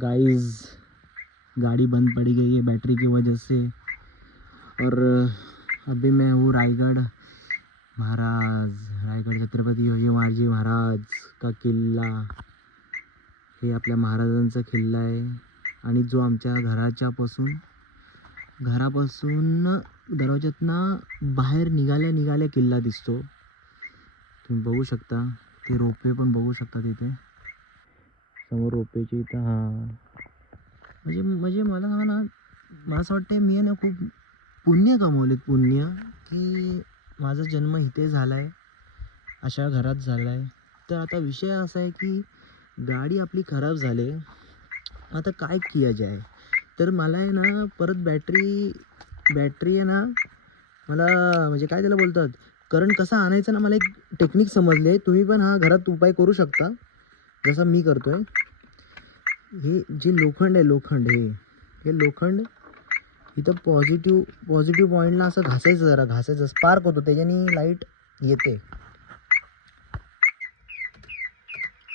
Guys गाड़ी बंद पड़ी गई है बैटरी की वजह से। और अभी मैं हूँ रायगढ़ महाराज, रायगढ़ छत्रपती शिवाजी महाराज का किल्ला। हे आपल्या महाराजांचा किल्ला आहे आणि जो आमच्या घरापासून दरवाज्यातनं बाहेर निघाल्या किल्ला दिसतो। तुम्ही बघू शकता, ते रोपवे पण बघू शकता तिथे समोर रोपवेची इथं। हां म्हणजे मला सांगा ना, मला असं वाटतं मी आहे ना खूप पुण्य कमवलेत, पुण्य की माझा जन्म इथे झाला आहे, अशा घरात झाला आहे। तर आता विषय असा आहे की गाडी आपली खराब झाली, आता काय किया जाए। तर मला आहे ना परत बॅटरी आहे ना, मला म्हणजे काय त्याला बोलतात, करंट कसा आणायचा ना, मला एक टेक्निक समजली आहे। तुम्ही पण हा घरात उपाय करू शकता जसा मी करतोय। हे जे लोखंड आहे, हे लोखंड इथं पॉझिटिव्ह पॉईंटला असं घासायचं, स्पार्क होतो, त्याच्याने लाईट येते।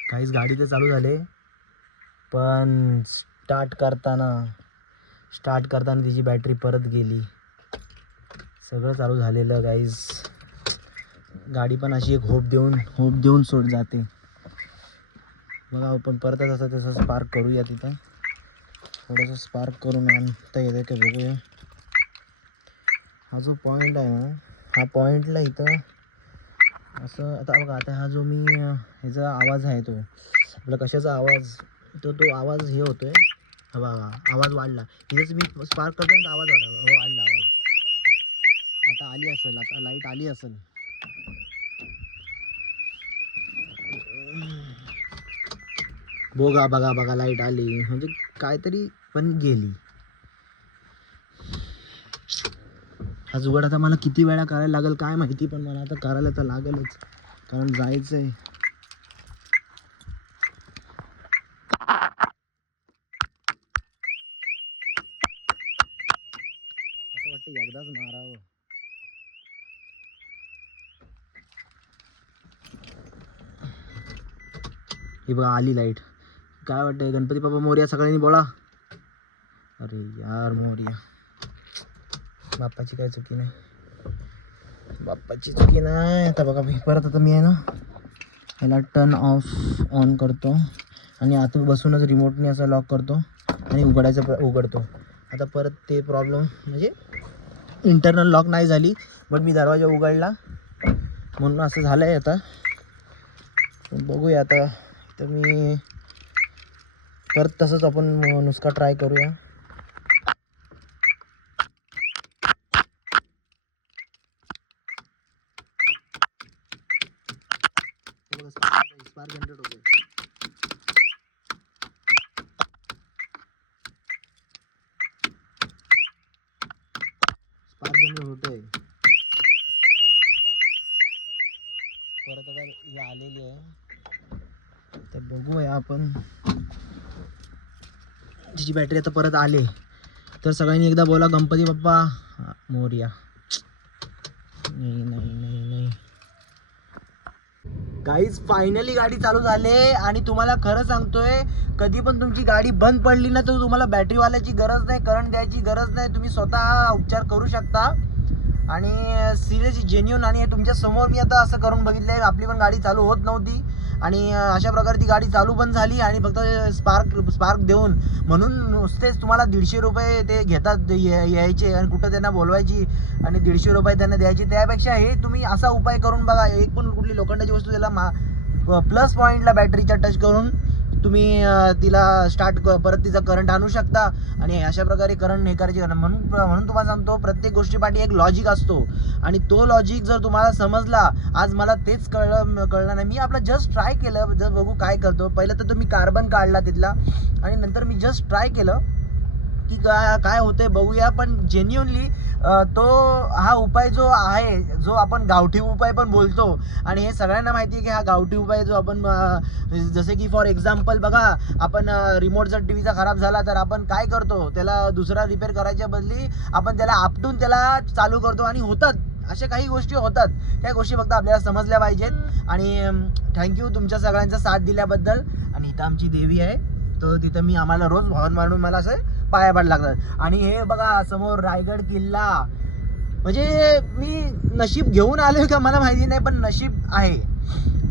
काहीच गाडी तर चालू झाले, पण स्टार्ट करताना तिची बॅटरी परत गेली। सगळं चालू झालेलं गाईज, गाडी पण अशी एक होप देऊन सोड जाते बघा। आपण परत तसं स्पार्क करूया, तिथं थोडंसं स्पार्क करून आणता येतं का बघूया। हा जो पॉईंट आहे ना, हा पॉईंटला इथं असं आता बघा, आता हा जो मी ह्याचा आवाज आहे, तो आपला कशाचा आवाज, तो आवाज हे होतोय बघा, आवाज वाढला। इथेच मी स्पार्क करतो ना, आवाज वाढला आवाज। आता आली असेल, आता लाईट आली असेल। बघा लाईट आली, म्हणजे काहीतरी पण गेली। हा जुगाड आता मला किती वेळा करायला लागेल काय माहिती, पण मला आता करायला तर लागेलच, कारण जायचं आहे। असं वाटतं एकदाच मारावं। हे बघा आली लाईट। काय वाटतंय, गणपती बाप्पा मोरया सगळ्यांनी बोला। अरे यार मोरया, बाप्पाची काय चुकी नाही, आता बघा परत मी आहे ना याला टर्न ऑफ ऑन करतो आणि आतून बसूनच रिमोटने असं लॉक करतो आणि उघडतो। आता परत ते प्रॉब्लेम म्हणजे इंटरनल लॉक नाही झाली, बट मी दरवाजा उघडला म्हणून असं झालं आहे। आता बघूया, आता तर मी परत तसंच आपण नुसका ट्राय करूया। स्पार्क जनरेट होतोय, परत आता ही आलेली आहे। तर बघूया आपण, तिची बॅटरी आता परत आले। तर सगळ्यांनी एकदा बोला गणपती बाप्पा मोरया। नाही गाईज, फायनली गाडी चालू झाली आणि तुम्हाला खरं सांगतोय, कधी पण तुमची गाडी बंद पडली ना, तर तुम्हाला बॅटरीवाल्याची गरज नाही, करंट द्यायची गरज नाही, तुम्ही स्वतः उपचार करू शकता। आणि सिरियसली जेन्युइन, आणि तुमच्या समोर मी आता असं करून बघितलंय, आपली पण गाडी चालू होत नव्हती आणि अशा प्रकारे ती गाडी चालू पण झाली, आणि फक्त स्पार्क देऊन, म्हणून नुसतेच तुम्हाला 150 रुपये ते घेतात यायचे, आणि कुठं त्यांना बोलवायची आणि 150 रुपये त्यांना द्यायचे। त्यापेक्षा हे तुम्ही असा उपाय करून बघा, एक पण कुठली लोखंडाची वस्तू त्याला प्लस पॉईंटला बॅटरीच्या टच करून तुम्ही तिला स्टार्ट परत तिचा करंट आणू शकता, आणि अशा प्रकारे करंट हे करायची। म्हणून तुम्हाला सांगतो, प्रत्येक गोष्टीपाठी एक लॉजिक असतो, आणि तो लॉजिक जर तुम्हाला समजला, आज मला तेच कळलं नाही, मी आपलं जस्ट ट्राय केलं, जर बघू काय करतो। पहिलं तर मी कार्बन काढला तिथला, आणि नंतर मी जस्ट ट्राय केलं की काय होतंय बघूया। पण जेन्युइनली तो हा उपाय जो आहे, जो आपण गावठी उपाय पण बोलतो, आणि हे सगळ्यांना माहिती आहे की हा गावठी उपाय जो आपण जसे की फॉर एक्झाम्पल बघा, आपण रिमोट जर टीव्हीचा खराब झाला तर आपण काय करतो, त्याला दुसरा रिपेअर करायच्या बदली आपण त्याला आपटून त्याला चालू करतो, आणि होतात अशा काही गोष्टी होतात। त्या गोष्टी फक्त आपल्याला समजल्या पाहिजेत। आणि थँक्यू तुमच्या सगळ्यांचा साथ दिल्याबद्दल। आणि इथं आमची देवी आहे, तर तिथं मी आम्हाला रोज हॉर्न मारून मला असं पाया पाड लागतात. आणि हे बघा समोर रायगड किल्ला, म्हणजे मी नशीब घेऊन आलोय का मला माहिती नाही, पण नशीब आहे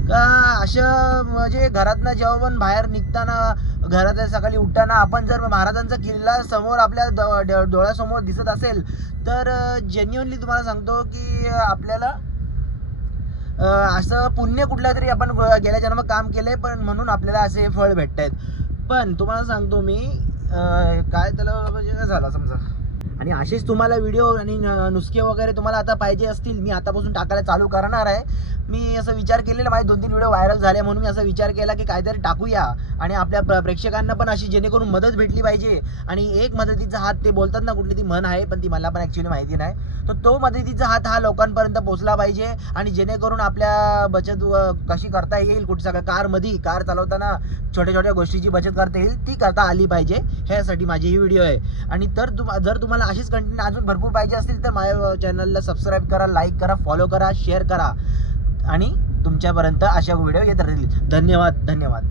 का असं. म्हणजे घरातनं जेव्हा पण बाहेर निघताना, घरात सकाळी उठताना आपण जर महाराजांचा किल्ला समोर आपल्या डोळ्यासमोर दिसत असेल तर जेन्युअनली तुम्हाला सांगतो की आपल्याला असं पुण्य कुठल्या तरी आपण गेल्या जन्म काम केलंय, पण म्हणून आपल्याला असे फळ भेटत आहेत. पण तुम्हाला सांगतो मी काय त्याला म्हणजे झालं समजा. आणि असेच तुम्हाला व्हिडिओ आणि नुसके वगैरे तुम्हाला आता पाहिजे असतील, मी आतापासून टाकायला चालू करणार आहे. मी असं विचार केलेला, माझे 2-3 व्हिडिओ व्हायरल झाले म्हणून मी असा विचार केला की काहीतरी टाकूया आणि आपल्या प्रेक्षकांना पण अशी जेणेकरून मदत भेटली पाहिजे. आणि एक मदतीचा हात, ते बोलतात ना, कुठली ती म्हण आहे पण ती मला पण ॲक्च्युली माहिती नाही, तर तो मदतीचा हात हा लोकांपर्यंत पोहोचला पाहिजे. आणि जेणेकरून आपल्या बचत कशी करता येईल, कुठं सगळं कार चालवताना छोट्या छोट्या गोष्टीची बचत करता येईल, ती करता आली पाहिजे, ह्यासाठी माझी ही व्हिडिओ आहे. आणि जर तुम्हाला अशीच कंटेंट अजून भरपूर पाहिजे असतील तर माझ्या चॅनलला सबस्क्राईब करा, लाईक करा, फॉलो करा, शेअर करा आणि तुमच्यापर्यंत अशा व्हिडिओ येत राहतील. धन्यवाद.